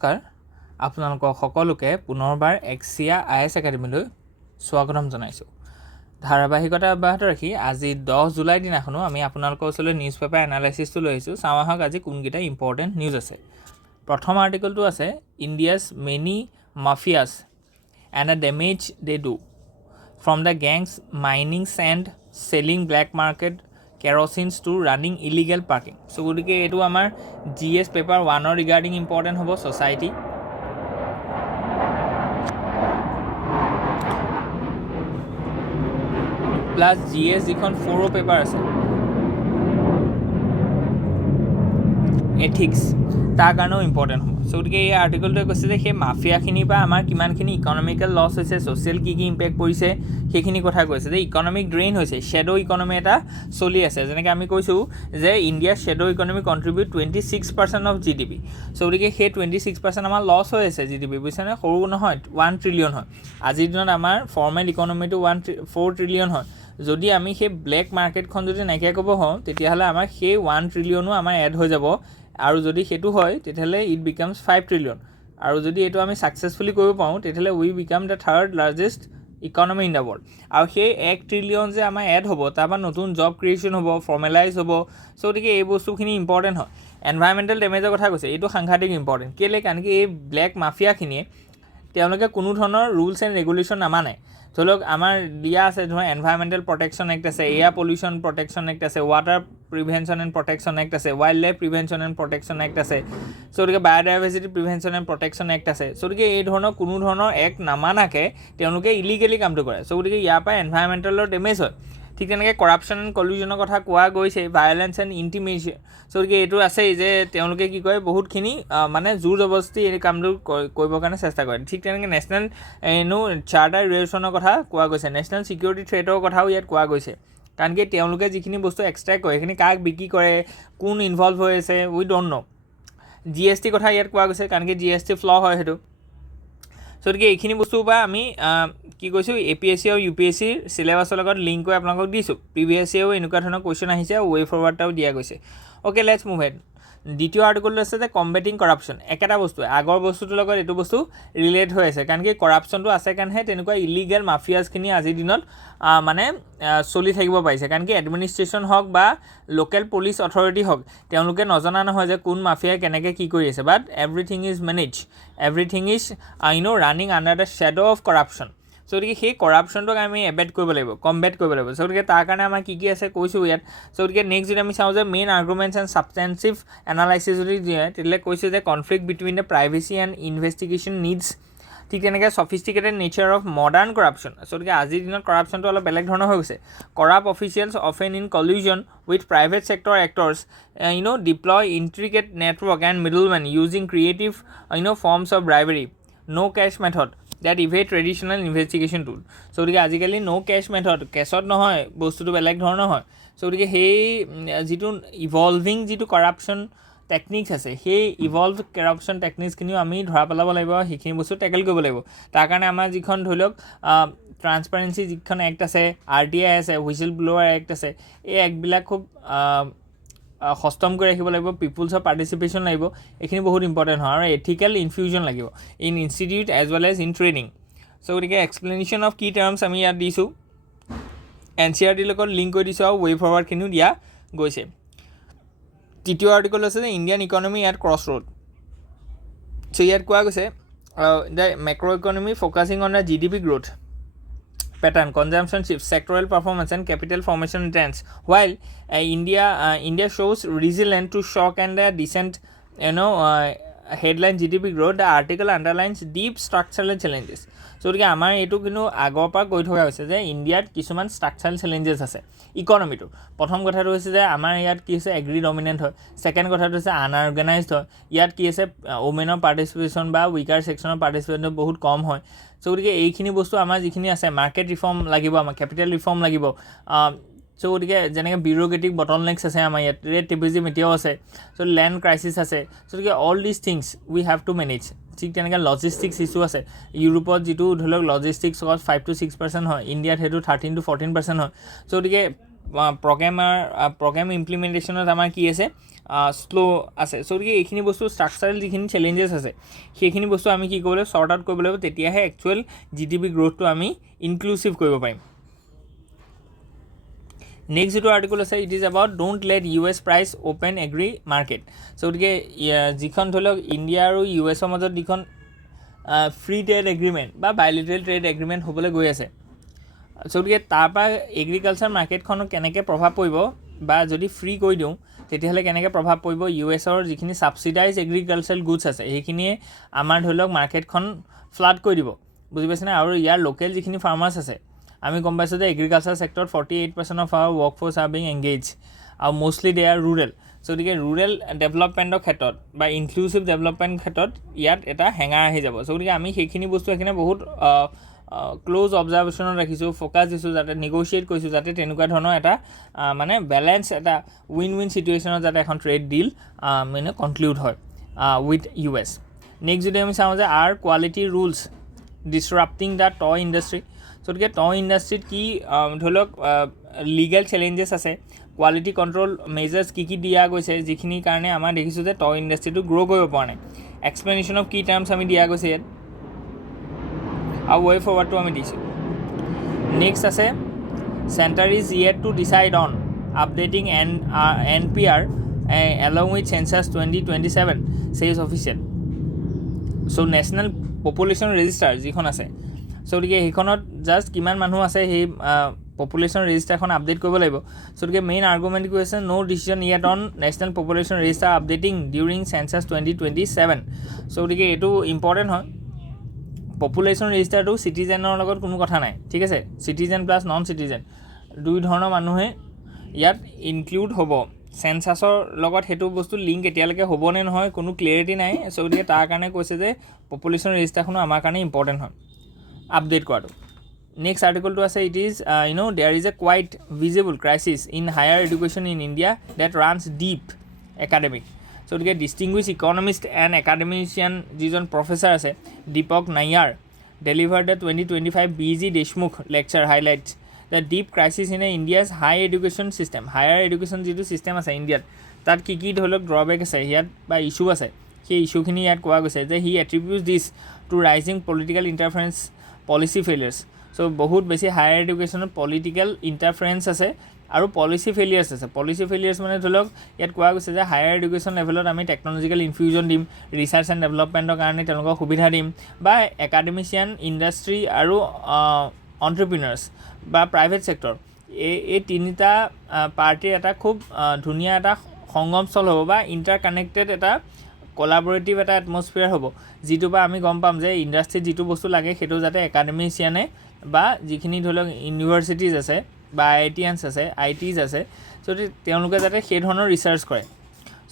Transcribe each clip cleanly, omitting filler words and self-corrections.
নমস্কাৰ আপোনালোকক সকলোকে পুনৰবাৰ AXIA IAS একাডেমীলৈ স্বাগতম জনাইছোঁ। ধাৰাবাহিকতা অব্যাহত ৰাখি আজি 10 জুলাই দিনাখনো আমি আপোনালোকৰ ওচৰলৈ নিউজ পেপাৰ এনালাইচিছটো লৈ আহিছোঁ। চাওঁ আহক আজি কোনকেইটা ইম্পৰ্টেণ্ট নিউজ আছে। প্ৰথম আৰ্টিকলটো আছে India's many mafias and the damage they do from the gangs mining sand selling black market kerosenes to running illegal parking. So' গতিকে এইটো আমাৰ GS পেপাৰ 1 ৰিগাৰ্ডিং ইম্পৰ্টেণ্ট হ'ব ছ'চাইটি। প্লাছ GS যিখন 4 paper আছে এথিক্স তাৰ কাৰণেও important হ'ব। চ' গতিকে এই আৰ্টিকলটোৱে কৈছে যে সেই মাফিয়াখিনিৰ পৰা আমাৰ কিমানখিনি ইকনমিকেল লছ হৈছে, ছ'চিয়েল কি ইম্পেক্ট পৰিছে সেইখিনি কথা কৈছে যে ইকনমিক ড্ৰেইন হৈছে, শ্বেডো ইকনমি এটা চলি আছে। যেনেকৈ আমি কৈছোঁ যে ইণ্ডিয়াৰ shadow economy contribute 26% of GDP। চ' গতিকে সেই 26% আমাৰ লছ হৈ আছে GDP, বুজিছেনে? সৰু নহয়, 1 ট্ৰিলিয়ন হয়। আজিৰ দিনত আমাৰ ফৰ্মেল ইকনমিটো 4 ট্ৰিলিয়ন হয়। যদি আমি সেই ব্লেক মাৰ্কেটখন যদি নাইকিয়া কৰিব হওঁ তেতিয়াহ'লে আমাৰ সেই 1 ট্ৰিলিয়নো আমাৰ এড হৈ যাব, আৰু যদি সেইটো হয় তেতিয়াহ'লে ইট বিকামছ 5 ট্ৰিলিয়ন, আৰু যদি এইটো আমি ছাকচেছফুলি কৰিব পাৰোঁ তেতিয়াহ'লে we become the third largest economy in the world. আৰু সেই 1 ট্ৰিলিয়ন যে আমাৰ এড হ'ব তাৰপৰা নতুন জব ক্ৰিয়েশ্যন হ'ব, ফৰ্মেলাইজ হ'ব। চ' গতিকে এই বস্তুখিনি ইম্পৰ্টেণ্ট হয়। এনভাইৰমেণ্টেল ডেমেজৰ কথা কৈছে, এইটো সাংঘাতিক ইম্পৰ্টেণ্ট। কেলৈ? কাৰণ কি এই ব্লেক মাফিয়াখিনিয়ে তেওঁলোকে কোনো ধৰণৰ ৰুলছ এণ্ড ৰেগুলেশ্যন নামানে। ধৰি লওক আমাৰ দিয়া আছে, ধৰক এনভাইৰমেণ্টেল প্ৰটেকশ্যন এক্ট আছে, এয়াৰ পলিউশ্যন প্ৰটেকশ্যন এক্ট আছে, water prevention and protection act আছে, wildlife prevention and protection act আছে, চ' গতিকে biodiversity prevention and protection act আছে। চ' গতিকে এই ধৰণৰ কোনো ধৰণৰ এক্ট নামানাকৈ তেওঁলোকে ইলিগেলি কামটো কৰে। চ' গতিকে ইয়াৰ পৰা এনভাইৰমেণ্টেলৰ ডেমেজ হয়। ঠিক তেনেকৈ কৰাপশ্যন এণ্ড কলিউজনৰ কথা কোৱা গৈছে, ভায়লেঞ্চ এণ্ড ইণ্টিমিডেশ্যন। চ' গতিকে এইটো আছেই যে তেওঁলোকে কি কৰে, বহুতখিনি মানে জোৰ জবৰদস্তি এই কামটো কৰিবৰ কাৰণে চেষ্টা কৰে। ঠিক তেনেকৈ নেশ্যনেল চাৰ্টাৰ ৰেগুলেশ্যনৰ কথা কোৱা গৈছে, নেশ্যনেল ছিকিউৰিটি থ্ৰেটৰ কথাও ইয়াত কোৱা গৈছে। কাৰণ কি তেওঁলোকে যিখিনি বস্তু এক্সট্ৰেক্ট কৰে সেইখিনি কাক বিক্ৰী কৰে, কোন ইনভলভ হৈ আছে, উই ডণ্ট ন'। GST কথা ইয়াত কোৱা গৈছে, কাৰণ কি GST ফ্ল' হয় সেইটো। চ' গতিকে এইখিনি বস্তুৰ পৰা আমি কি কৈছোঁ, APSC আৰু UPSCৰ চিলেবাছৰ লগত লিংক কৰি আপোনালোকক দিছোঁ। প্ৰিভিয়াছ ইয়েৰো এনেকুৱা ধৰণৰ কুৱেশ্যন আহিছে, আৰু ৱে ফৰৱাৰ্ডটাও দিয়া গৈছে। Okay, let's move head. দ্বিতীয় আৰ্টিকলটো আছে যে কম্বেটিং কৰাপশ্যন। একেটা বস্তুৱে, আগৰ বস্তুটোৰ লগত এইটো বস্তু ৰিলেট হৈ আছে, কাৰণ কি কৰাপশ্যনটো আছে কাৰণেহে তেনেকুৱা ইলিগেল মাফিয়াছখিনি আজিৰ দিনত মানে চলি থাকিব পাৰিছে। কাৰণ কি এডমিনিষ্ট্ৰেশ্যন হওক বা লোকেল পুলিচ অথৰিটি হওক, তেওঁলোকে নজনা নহয় যে কোন মাফিয়াই কেনেকৈ কি কৰি আছে, but everything is manage, everything is running under the shadow of corruption. So' গতিকে সেই কৰাপশ্যনটোক আমি এবেট কৰিব লাগিব, কম্বেট কৰিব লাগিব। চ' গতিকে তাৰ কাৰণে আমাৰ কি আছে কৈছোঁ ইয়াত। চ' গতিকে নেক্সট যদি আমি চাওঁ যে main arguments and substantive analysis যদি দিয়ে তেতিয়াহ'লে কৈছোঁ যে conflict between the privacy and investigation needs. ঠিক তেনেকৈ sophisticated nature of modern corruption. So' গতিকে আজিৰ দিনত কৰাপশ্যনটো অলপ বেলেগ ধৰণৰ হৈ গৈছে। Corrupt officials often in collusion with private sector actors deploy intricate network and middlemen using creative forms of bribery, no' cash method that evade traditional investigation tool. So' গতিকে আজিকালি ন' কেছ মেথড, কেছত নহয়, বস্তুটো বেলেগ ধৰণৰ হয়। চ' গতিকে সেই যিটো ইভলভিং যিটো কৰাপশ্যন টেকনিক্স আছে, সেই ইভলভ কৰাপশ্যন টেকনিক্সখিনিও আমি ধৰা পেলাব লাগিব, সেইখিনি বস্তু টেকেল কৰিব লাগিব। তাৰ কাৰণে আমাৰ যিখন ধৰি লওক ট্ৰান্সপাৰেঞ্চি যিখন এক্ট আছে, RTI আছে, হুইচেল ব্লোৱাৰ এক্ট আছে, এই এক্টবিলাক খুব সষ্টম কৰি ৰাখিব লাগিব। পিপুলছৰ পাৰ্টিচিপেশ্যন লাগিব, এইখিনি বহুত ইম্পৰ্টেণ্ট হয়। আৰু এথিকেল ইনফিউজন লাগিব in institute as well as in training. So' গতিকে এক্সপ্লেনেশ্যন অফ কি টাৰ্মছ আমি ইয়াত দিছোঁ, NCERTৰ লগত লিংক কৰি দিছোঁ, আৰু ৱে ফৰৱাৰ্ডখিনিও দিয়া গৈছে। তৃতীয় আৰ্টিকল আছে যে Indian economy at cross road. So' ইয়াত কোৱা গৈছে the macro' economy focusing on the GDP growth pattern, consumption shifts, sectoral performance and capital formation trends. While India shows resilient to shock and decent headline GDP growth, the article underlines deep structural challenges. চ' গতিকে আমাৰ এইটো কিন্তু আগৰ পৰা কৈ থকা হৈছে যে ইণ্ডিয়াত কিছুমান ষ্ট্ৰাকচাৰেল চেলেঞ্জেছ আছে ইকনমিটো। প্ৰথম কথাটো হৈছে যে আমাৰ ইয়াত কি হৈছে, এগ্ৰি ডমিনেণ্ট হয়। ছেকেণ্ড কথাটো হৈছে আনঅৰ্গেনাইজড হয়। ইয়াত কি আছে, ওমেনৰ পাৰ্টিচিপেশ্যন বা উইকাৰ ছেকশ্যনৰ পাৰ্টিচিপেশ্যনটো বহুত কম হয়। চ' গতিকে এইখিনি বস্তু আমাৰ যিখিনি আছে, মাৰ্কেট ৰিফৰ্ম লাগিব, আমাৰ কেপিটেল ৰিফৰ্ম লাগিব। চ' গতিকে যেনেকৈ বিউৰ'ক্ৰেটিক বটলনেক্স আছে আমাৰ ইয়াত, ৰেট টেপিজিম এতিয়াও আছে, চ' লেণ্ড ক্ৰাইচিছ আছে। চ' গতিকে all this things we have two manage. ঠিক তেনেকৈ লজিষ্টিক্স ইছ্যু আছে। ইউৰোপত যিটো ধৰি লওক লজিষ্টিক্স 5 to 6% হয়, ইণ্ডিয়াত সেইটো 13 to 14% হয়। চ' গতিকে প্ৰগ্ৰেম ইমপ্লিমেণ্টেশ্যনত আমাৰ কি আছে শ্ল' আছে চ' গতিকে এইখিনি বস্তু ষ্ট্ৰাকচাৰেল যিখিনি চেলেঞ্জেছ আছে সেইখিনি বস্তু আমি কি কৰিব লাগিব শ্বৰ্ট আউট কৰিব লাগিব তেতিয়াহে একচুৱেল GDP গ্ৰ'থটো আমি ইনক্লুচিভ কৰিব পাৰিম নেক্সট যিটো আৰ্টিকল আছে it is about don't let US prise open agri market so' গতিকে যিখন ধৰি লওক ইণ্ডিয়া আৰু US মাজত যিখন ফ্ৰী ট্ৰেড এগ্ৰিমেণ্ট বা বাইলেটাৰেল ট্ৰেড এগ্ৰিমেণ্ট হ'বলৈ গৈ আছে চ' গতিকে তাৰপৰা এগ্ৰিকালচাৰ মাৰ্কেটখনক কেনেকৈ প্ৰভাৱ পৰিব বা যদি ফ্ৰী কৰি দিওঁ তেতিয়াহ'লে কেনেকৈ প্ৰভাৱ পৰিব USৰ যিখিনি ছাবচিডাইজ এগ্ৰিকালচাৰেল গুডছ আছে সেইখিনিয়ে আমাৰ ধৰি লওক মাৰ্কেটখন ফ্লাড কৰি দিব বুজি পাইছেনে আৰু ইয়াৰ লোকেল যিখিনি ফাৰ্মাৰ্ছ আছে আমি গম পাইছোঁ যে এগ্ৰিকালচাৰ ছেক্টৰত 48% of our workforce are being engage আৰু mostly they are rural so' গতিকে ৰুৰেল ডেভেলপমেণ্টৰ ক্ষেত্ৰত বা ইনক্লুচিভ ডেভেলপমেণ্ট ক্ষেত্ৰত ইয়াত এটা হেঙাৰ আহি যাব চ' গতিকে আমি সেইখিনি বস্তু এইখিনি বহুত ক্ল'জ অবজাৰ্ভেশ্যনত ৰাখিছোঁ ফ'কাছ দিছোঁ যাতে নেগ'চিয়েট কৰিছোঁ যাতে তেনেকুৱা ধৰণৰ এটা মানে বেলেঞ্চ এটা উইন উইন চিটুৱেশ্যনত যাতে এখন ট্ৰেড ডিল মানে কনক্লুড হয় উইথ US নেক্সট যদি আমি চাওঁ যে are quality rules disrupting the toy industry গতিকে টয় ইণ্ডাষ্ট্ৰিত কি ধৰি লওক লিগেল চেলেঞ্জেছ আছে কোৱালিটি কণ্ট্ৰল মেজাৰ্ছ কি দিয়া গৈছে যিখিনিৰ কাৰণে আমাৰ দেখিছোঁ যে টয় ইণ্ডাষ্ট্ৰিটো গ্ৰ' কৰিব পৰা নাই এক্সপ্লেনেশ্যন অফ কি টাৰ্মছ আমি দিয়া গৈছে ইয়াত আৰু ৱে ফৰৱাৰ্ডটো আমি দিছোঁ নেক্সট আছে centre is yet to decide on updating NPR along with census 2027 says official so' national population register যিখন আছে চ' গতিকে সেইখনত জাষ্ট কিমান মানুহ আছে সেই পপুলেশ্যন ৰেজিষ্টাৰখন আপডেট কৰিব লাগিব চ' গতিকে মেইন আৰ্গুমেণ্ট কি হৈছে no' decision yet on national population register updating during census 2027 so' গতিকে এইটো ইম্পৰ্টেণ্ট হয় পপুলেশ্যন ৰেজিষ্টাৰটো চিটিজেনৰ লগত কোনো কথা নাই ঠিক আছে চিটিজেন প্লাছ নন চিটিজেন দুই ধৰণৰ মানুহে ইয়াত ইনক্লুড হ'ব চেঞ্চাছৰ লগত সেইটো বস্তু লিংক এতিয়ালৈকে হ'বনে নহয় কোনো ক্লিয়াৰিটি নাই চ' গতিকে তাৰ কাৰণে কৈছে যে পপুলেশ্যন ৰেজিষ্টাৰখনো আমাৰ কাৰণে ইম্পৰ্টেণ্ট হয় আপডেট কৰাটো নেক্সট আৰ্টিকলটো আছে it is there is a quite visible crisis in higher education in India that runs deep academic so' গতিকে ডিষ্টিংগুইছ ইকনমিষ্ট এণ্ড একাডেমিচিয়ান যিজন প্ৰফেচাৰ আছে Deepak Nayyar deliver the 2025 BG Deshmukh lecture highlights the deep crisis in India's high education system higher education যিটো system আছে ইণ্ডিয়াত তাত কি ধৰি লওক ড্ৰবেক আছে ইয়াত বা ইছ্যু আছে সেই ইছ্যুখিনি ইয়াত কোৱা গৈছে যে হি এট্ৰিবিউটছ দিছ টু ৰাইজিং পলিটিকেল ইণ্টাৰফাৰেঞ্চ পলিচি ফেইলিয়াৰ্ছ চ' বহুত বেছি হায়াৰ এডুকেশ্যনত পলিটিকেল ইণ্টাৰফাৰেঞ্চ আছে আৰু পলিচি ফেইলিয়াৰ্ছ আছে পলিচি ফেইলিয়াৰ্ছ মানে ধৰি লওক ইয়াত কোৱা গৈছে যে হায়াৰ এডুকেশ্যন লেভেলত আমি টেকন'লজিকেল ইনফিউজন দিম ৰিচাৰ্চ এণ্ড ডেভেলপমেণ্টৰ কাৰণে তেওঁলোকক সুবিধা দিম বা একাডেমিচিয়ান ইণ্ডাষ্ট্ৰী আৰু অন্টাৰপ্ৰিনাৰ্ছ বা প্ৰাইভেট ছেক্টৰ এই তিনিটা পাৰ্টিৰ এটা খুব ধুনীয়া এটা সংগমস্থল হ'ব বা ইণ্টাৰ কানেক্টেড এটা কলাবৰেটিভ এটা এটমছফিয়াৰ হ'ব যিটো বা আমি গম পাম যে ইণ্ডাষ্ট্ৰীত যিটো বস্তু লাগে সেইটো যাতে একাডেমিচিয়ানে বা যিখিনি ধৰি লওক ইউনিভাৰ্চিটিজ আছে বা IITians আছে ITs আছে যদি তেওঁলোকে যাতে সেই ধৰণৰ ৰিচাৰ্চ কৰে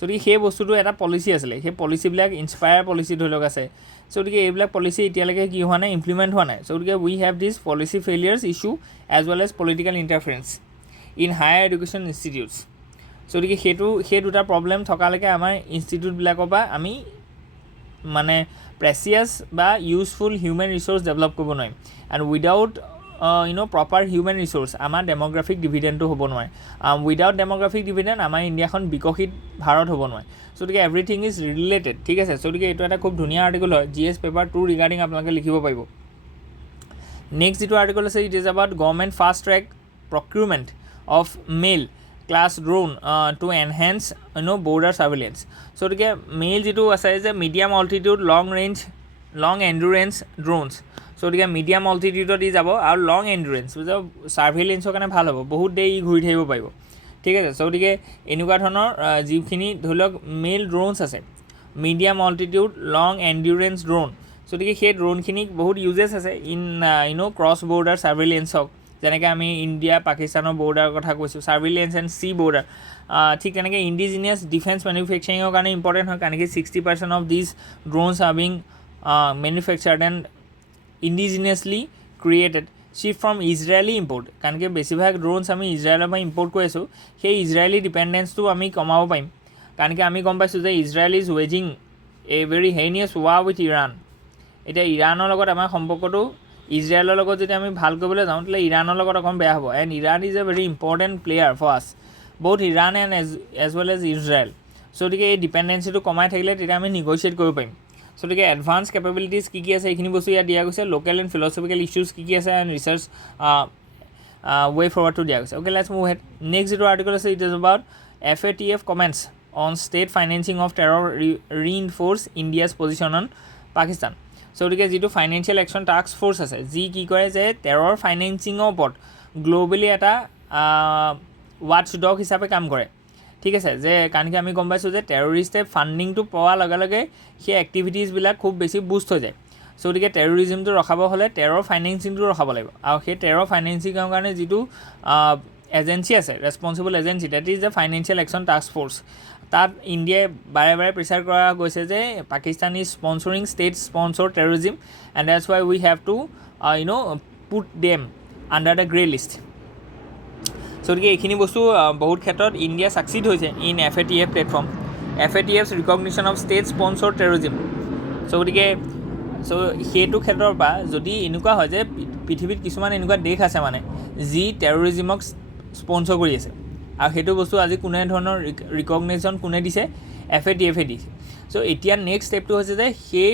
যদি সেই বস্তুটো এটা পলিচি আছিলে সেই পলিচিবিলাক ইনস্পায়াৰ পলিচি ধৰি লওক আছে গতিকে এইবিলাক পলিচি এতিয়ালৈকে কি হোৱা নাই ইমপ্লিমেণ্ট হোৱা নাই গতিকে we have this policy failures issue as well as political interference in higher education institutes গতিকে সেই দুটা প্ৰব্লেম থকালৈকে আমাৰ ইনষ্টিটিউটবিলাকৰ পৰা আমি মানে প্ৰেচিয়াছ বা ইউজফুল হিউমেন ৰিচ'ৰ্চ ডেভেলপ কৰিব নোৱাৰিম and without proper human resource আমাৰ ডেম'গ্ৰাফিক ডিভিডেণ্টটো হ'ব নোৱাৰে উইদাউট ডেম'গ্ৰাফিক ডিভিডেণ্ট আমাৰ ইণ্ডিয়াখন বিকশিত ভাৰত হ'ব নোৱাৰে গতিকে এভৰিথিং ইজ ৰিলেটেড ঠিক আছে গতিকে এইটো এটা খুব ধুনীয়া আৰ্টিকল হয় GS পেপাৰ 2 ৰিগাৰ্ডিং আপোনালোকে লিখিব পাৰিব নেক্সট যিটো আৰ্টিকল আছে it is about government fast track procurement of MALE class drone to enhance border surveillance গতিকে মেইল যিটো আছে যে medium altitude long endurance drones গতিকে মিডিয়াম অল্টিটিউডত ই যাব আৰু লং এণ্ডুৰেঞ্চ ছাৰ্ভেইলেঞ্চৰ কাৰণে ভাল হ'ব বহুত দেৰি ই ঘূৰি থাকিব পাৰিব ঠিক আছে গতিকে এনেকুৱা ধৰণৰ যিখিনি ধৰি লওক মেইল ড্ৰোনছ আছে medium altitude long endurance drone গতিকে সেই ড্ৰোনখিনিক বহুত ইউজেছ আছে ইন ক্ৰছ বৰ্ডাৰ ছাৰ্ভেইলেঞ্চক যেনেকৈ আমি ইণ্ডিয়া পাকিস্তানৰ বৰ্ডাৰৰ কথা কৈছোঁ ছাৰ্ভেইলেঞ্চ এণ্ড চি বৰ্ডাৰ ঠিক তেনেকৈ ইণ্ডিজিনিয়াছ ডিফেন্স মেনুফেকচাৰিঙৰ কাৰণে ইম্পৰ্টেণ্ট হয় কাৰণ কি 60% of these drones are being manufactured and indigenously created shift from Israeli import কাৰণ কি বেছিভাগ ড্ৰোনছ আমি ইজৰাইলৰ পৰা ইম্পৰ্ট কৰি আছোঁ সেই ইজৰাইলি ডিপেণ্ডেঞ্চটো আমি কমাব পাৰিম কাৰণ কি আমি গম পাইছোঁ যে ইজৰাইল ইজ ৱেজিং a very heinous war with Iran এতিয়া ইৰাণৰ লগত আমাৰ সম্পৰ্কটো ইজৰাইলৰ লগত যদি আমি ভাল কৰিবলৈ যাওঁ তেতিয়াহ'লে ইৰাণৰ লগত অকণ বেয়া হ'ব and Iran is a very important player for us both Iran and as well as Israel. So গতিকে এই ডিপেণ্ডেঞ্চিটো কমাই থাকিলে তেতিয়া আমি নিগ'চিয়েট কৰিব পাৰিম so গতিকে এডভান্স কেপেবিলিটিজ কি কি আছে এইখিনি বস্তু ইয়াত দিয়া গৈছে লোকেল এণ্ড ফিলচফিকেল ইছ্যুজ কি কি আছে এণ্ড ৰিচাৰ্চ ৱে ফৰৱাৰ্ডটো দিয়া গৈছে okay let's move ahead next যিটো আৰ্টিকল আছে it is about FATF comments on state financing of terror reinforce India's position on Pakistan so' গতিকে যিটো ফাইনেন্সিয়েল একশ্যন টাস্ক ফ'ৰ্চ আছে যি কি কৰে যে টেৰৰ ফাইনেন্সিঙৰ ওপৰত গ্ল'বেলি এটা ৱাটছ ডগ হিচাপে কাম কৰে ঠিক আছে যে কাৰণ কি আমি গম পাইছোঁ যে টেৰৰিষ্টে ফাণ্ডিংটো পোৱাৰ লগে লগে সেই এক্টিভিটিজবিলাক খুব বেছি বুষ্ট হৈ যায় চ' গতিকে টেৰৰিজিমটো ৰখাব হ'লে টেৰৰ ফাইনেন্সিংটো ৰখাব লাগিব আৰু সেই টেৰৰ ফাইনেন্সিঙৰ কাৰণে যিটো এজেঞ্চি আছে responsible agency that is the financial action task force তাত ইণ্ডিয়াই বাৰে বাৰে প্ৰেচাৰ কৰা গৈছে যে Pakistan is sponsoring state sponsor terrorism and that's why we have to put them under the grey list so' গতিকে এইখিনি বস্তু বহুত ক্ষেত্ৰত ইণ্ডিয়া ছাকচিড হৈছে in FATF platform FATF's recognition of state sponsor terrorism so' গতিকে সেইটো ক্ষেত্ৰৰ পৰা যদি এনেকুৱা হয় যে পৃথিৱীত কিছুমান এনেকুৱা দেশ আছে মানে যি টেৰৰিজিমক স্পনচৰ কৰি আছে আৰু সেইটো বস্তু আজি কোনে ধৰণৰ ৰিকগনিশ্যন কোনে দিছে FATFে দিছে চ' এতিয়া নেক্সট ষ্টেপটো হৈছে যে সেই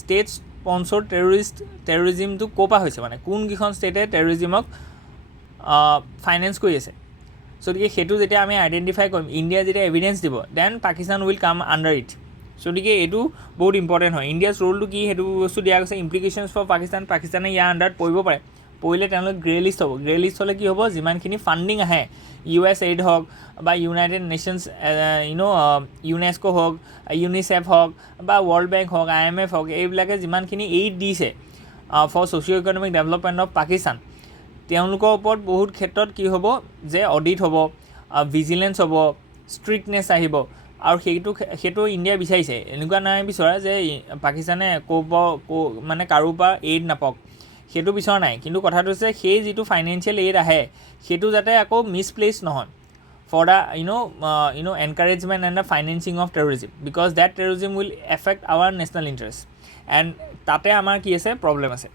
ষ্টেট স্পনচৰ টেৰৰিজিমটো ক'ৰ পৰা হৈছে মানে কোনকেইখন ষ্টেটে টেৰৰিজিমক ফাইনেন্স কৰি আছে চ' গতিকে সেইটো যেতিয়া আমি আইডেণ্টিফাই কৰিম ইণ্ডিয়া যেতিয়া এভিডেঞ্চ দিব then Pakistan will come under it so' গতিকে এইটো বহুত ইম্পৰ্টেণ্ট হয় ইণ্ডিয়াছ ৰোলটো কি সেইটো বস্তু দিয়া গৈছে ইমপ্লিকেশ্যনছ ফৰ পাকিস্তানে ইয়াৰ আণ্ডাৰত পৰিব পাৰে পৰিলে তেওঁলোকে গ্ৰে লিষ্ট হ'ব গ্ৰে লিষ্ট হ'লে কি হ'ব যিমানখিনি ফাণ্ডিং আহে USAID হওক বা ইউনাইটেড নেশ্যনছ UNESCO হওক UNICEF হওক বা ৱৰ্ল্ড বেংক হওক IMF হওক এইবিলাকে যিমানখিনি এইড দিছে for socio' economic development of Pakistan তেওঁলোকৰ ওপৰত বহুত ক্ষেত্ৰত কি হ'ব যে অডিট হ'ব ভিজিলেঞ্চ হ'ব ষ্ট্ৰিক্টনেছ আহিব আৰু সেইটো ইণ্ডিয়াই বিচাৰিছে এনেকুৱা নাই বিচৰা যে পাকিস্তানে মানে কাৰো পৰা এইড নাপাওক সেইটো বিচৰা নাই কিন্তু কথাটো হৈছে সেই যিটো ফাইনেন্সিয়েল এইড আহে সেইটো যাতে আকৌ মিছপ্লেচ নহয় for the encouragement and the financing of terrorism because that terrorism will affect our national interest and তাতে আমাৰ কি আছে প্ৰব্লেম আছে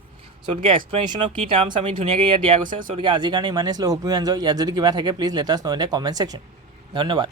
চ' গতিকে এক্সপ্লেনেশ্যন অফ কি টাৰ্মছ আমি ধুনীয়াকৈ ইয়াত দিয়া গৈছে চ' গতিকে আজিৰ কাৰণে ইমানেই শ্ল' হোপ ইউ এনজয় ইয়াত যদি কিবা থাকে please let us know in the comment section ধন্যবাদ